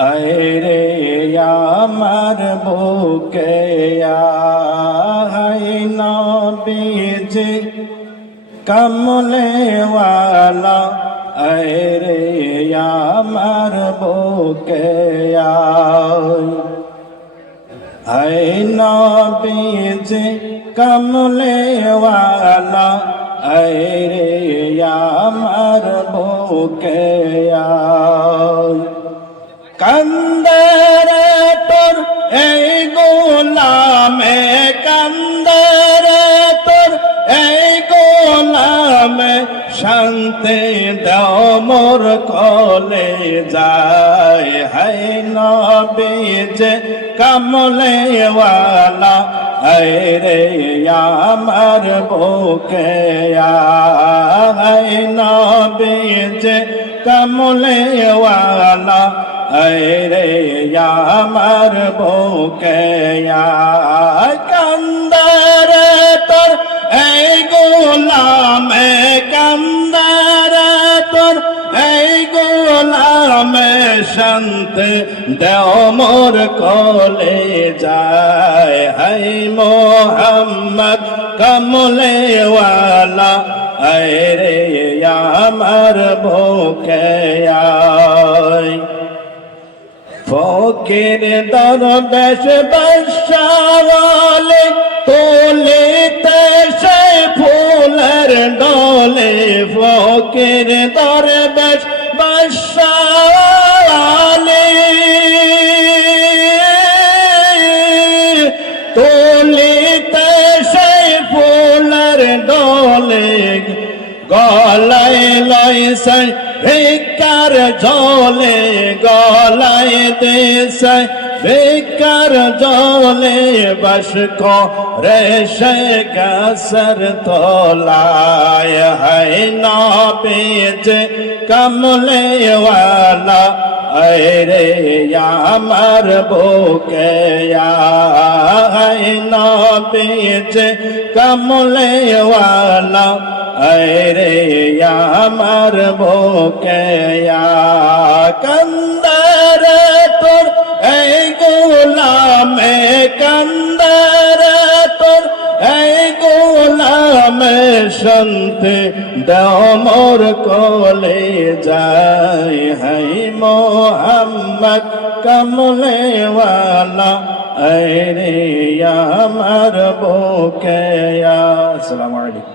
আরে আমার বুকে আয় নবীজি কমলেওয়ালা আরে আমার বুকে আয় নবীজি কমলেওয়ালা আরে আমার বুকে কান্দারে তোর এই গোলামে কান্দারে তোর এই গোলামে শান্তি দাও মোর কলে যায় হায় নবীজি কমলেওয়ালা আরে আমার বুকে আয় নবীজি কমলেওয়ালা আরে আমার বুকে কান্দারে তোর এই গোলামে কান্দারে তোর এই গোলামে শান্তি দেও মোর কলে যায় হায় মোহাম্মদ কমলেওয়ালা আরে আমার বুকে ফকির দরবেশ বর্ষাওয়ালে তোলেতে সে ফুলের ডলে ফকির দরবেশ বর্ষাওয়ালে তোলেতে সে ফুলের ডলে গলায় লইছে ভিকার জলে গলায় দেশে ভিকার জলে বস করে সে গাছের তলায় হায় নবীজি কমলেওয়ালা আরে আমার বুকে হায় নবীজি কমলেওয়ালা আরে আমার বুকে কান্দারে তোর এই গোলামে কান্দারে তোর এই গোলামে শান্তি দাও মোর কলে যায় হায় মোহাম্মদ কমলেওয়ালা আরে আমার বুকে আসসালামু আলাইকুম।